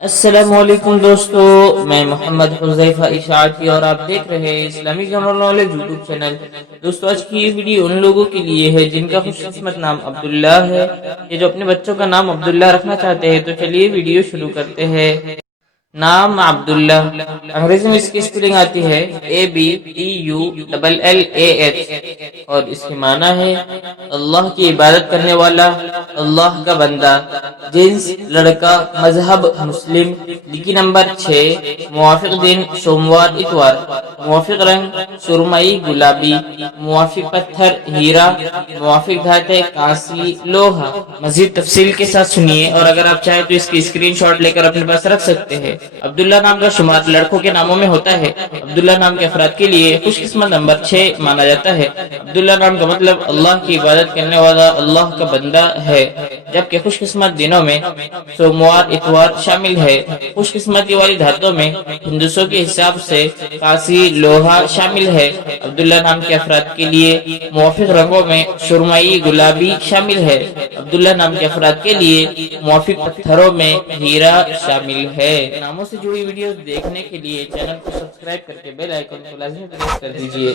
السلام علیکم دوستو، میں محمد حذیفہ اشاعتی اور آپ دیکھ رہے ہیں Islamic general knowledge YouTube channel. دوستو آج کی یہ ویڈیو ان لوگوں کے لیے ہے جن کا خوش قسمت نام عبداللہ ہے، یہ جو اپنے بچوں کا نام عبداللہ رکھنا چاہتے ہیں۔ تو چلیے ویڈیو شروع کرتے ہیں۔ نام عبداللہ، انگریزی میں اس کی اسپیلنگ آتی ہے ABDULLAH اور اس کی معنی ہے اللہ کی عبادت کرنے والا، اللہ کا بندہ۔ جنس لڑکا، مذہب مسلم، لکی نمبر 6، موافق دن سوموار اتوار، موافق رنگ سرمئی گلابی، موافق پتھر ہیرا، موافق دھاتیں کانسی لوہا۔ مزید تفصیل کے ساتھ سنیے، اور اگر آپ چاہیں تو اس کی اسکرین شاٹ لے کر اپنے پاس رکھ سکتے ہیں۔ عبداللہ نام کا شمار لڑکوں کے ناموں میں ہوتا ہے۔ عبداللہ نام کے افراد کے لیے خوش قسمت نمبر 6 مانا جاتا ہے۔ عبداللہ نام کا مطلب اللہ کی عبادت کرنے والا، اللہ کا بندہ ہے، جبکہ خوش قسمت دنوں میں سوموار اتوار شامل ہے۔ خوش قسمتی والی دھاتوں میں ہندسوں کے حساب سے کانسی لوہا شامل ہے۔ عبداللہ نام کے افراد کے لیے موافق رنگوں میں سرمئی گلابی شامل ہے۔ عبداللہ نام کے افراد کے لیے موافق پتھروں میں ہیرا شامل ہے۔ ناموں سے جڑی ویڈیوز دیکھنے کے لیے چینل کو سبسکرائب کر کے بیل آئیکن کو لازمی پریس کر دیجیے۔